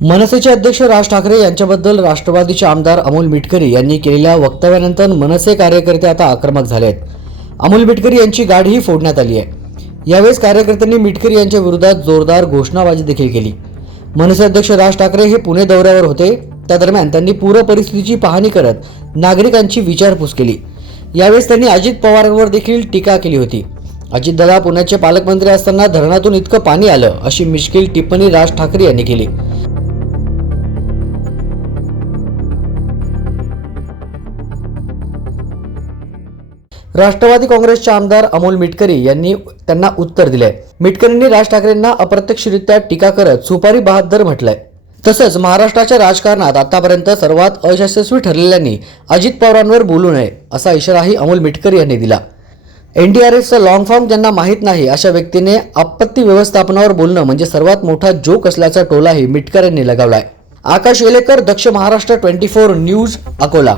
मनसेचे अध्यक्ष राज ठाकरे यांच्याबद्दल राष्ट्रवादीचे आमदार अमोल मिटकरी यांनी केलेल्या वक्तव्यानंतर मनसे कार्यकर्ते आता आक्रमक झाले आहेत अमोल मिटकरी यांची गाडीही फोडण्यात आली आहे. यावेळेस कार्यकर्त्यांनी मिटकरी यांच्या विरोधात जोरदार घोषणाबाजी देखील केली. मनसे अध्यक्ष राज ठाकरे हे पुणे दौऱ्यावर होते. त्या दरम्यान त्यांनी पूर परिस्थितीची पाहणी करत नागरिकांची विचारपूस केली. यावेळेस त्यांनी अजित पवारांवर देखील टीका केली होती. अजितदादा पुण्याचे पालकमंत्री असताना धरणातून इतकं पाणी आलं अशी मिश्किल टिप्पणी राज ठाकरे यांनी केली. राष्ट्रवादी काँग्रेसचे आमदार अमोल मिटकरी यांनी त्यांना उत्तर दिलंय. मिटकरींनी राज ठाकरेंना अप्रत्यक्षरित्या टीका करत सुपारी बहादर म्हटलंय. तसंच महाराष्ट्राच्या राजकारणात आतापर्यंत सर्वात अयशस्वी ठरलेल्यांनी अजित पवारांवर बोलू नये असा इशाराही अमोल मिटकर यांनी दिला. एन डी आर एसचा लॉंग फॉर्म ज्यांना माहीत नाही अशा व्यक्तीने आपत्ती व्यवस्थापनावर बोलणं म्हणजे सर्वात मोठा जोक असल्याचा टोलाही मिटकर यांनी लगावलाय. Akash Yelekar Daksh Maharashtra twenty four news Akola.